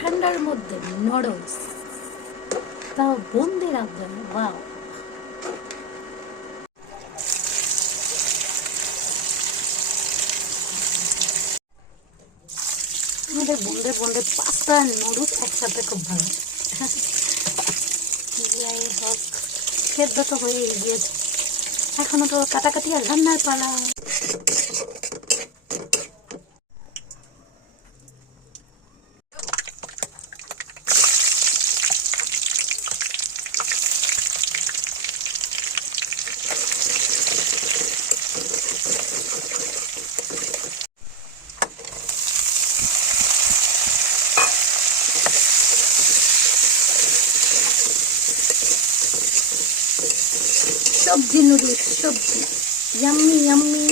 ঠান্ডার মধ্যে নডলস তাও বন্দির আবদার ওয়াও। আমাদের বন্ধে বন্ধে পাঁচটা নুডলস একসাথে খুব ভালো। যাই হোক, সেদ্ধ তো হয়ে গিয়েছে। এখনও তো কাটাকাটি আর রান্নার পালা। সবজি নুডলস, সবজি। ইয়াম্মি ইয়াম্মি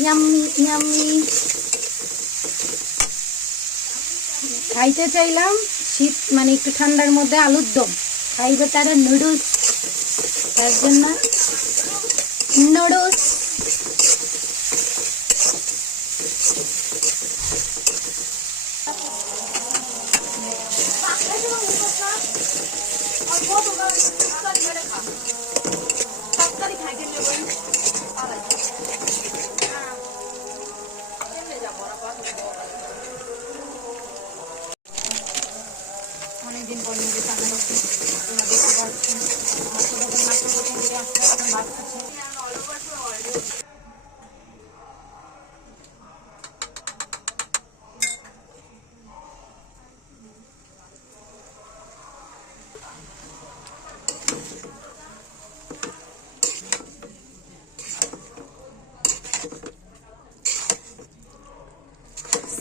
ইয়াম্মি ইয়াম্মি খাইতে চাইলাম, শীত মানে একটু ঠান্ডার মধ্যে আলুর দম। খাইবে তারা নুডলস। তার জন্য নুডলস। অনেকদিন পর নিজে তোমরা দেখতে পাচ্ছি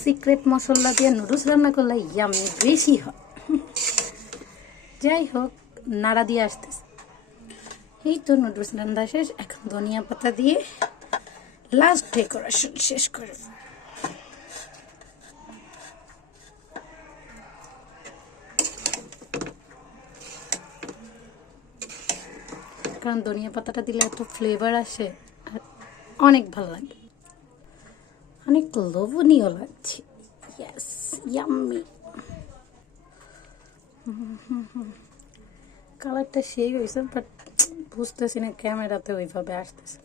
সিক্রেট মশলা দিয়ে নুডলস রান্না করলে ইয়ামি বেশি হয়। যাই হোক নাড়া দিয়ে আসতেছে। এই তো নুডলস রান্না শেষ, এখন ধনিয়া পাতা দিয়ে লাস্ট ডেকোরেশন শেষ করে কারণ ধনিয়া পাতাটা দিলে এত ফ্লেভার আসে, আর অনেক ভালো লাগে। অনেক লোভনীয় লাগছে। ইয়াস ইয়াম্মি কালারটা সেই হয়েছে বাট বুঝতেছি না ক্যামেরাতে ওইভাবে আসতেছে।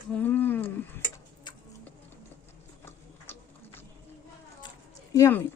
হুম। ইয়াম্মি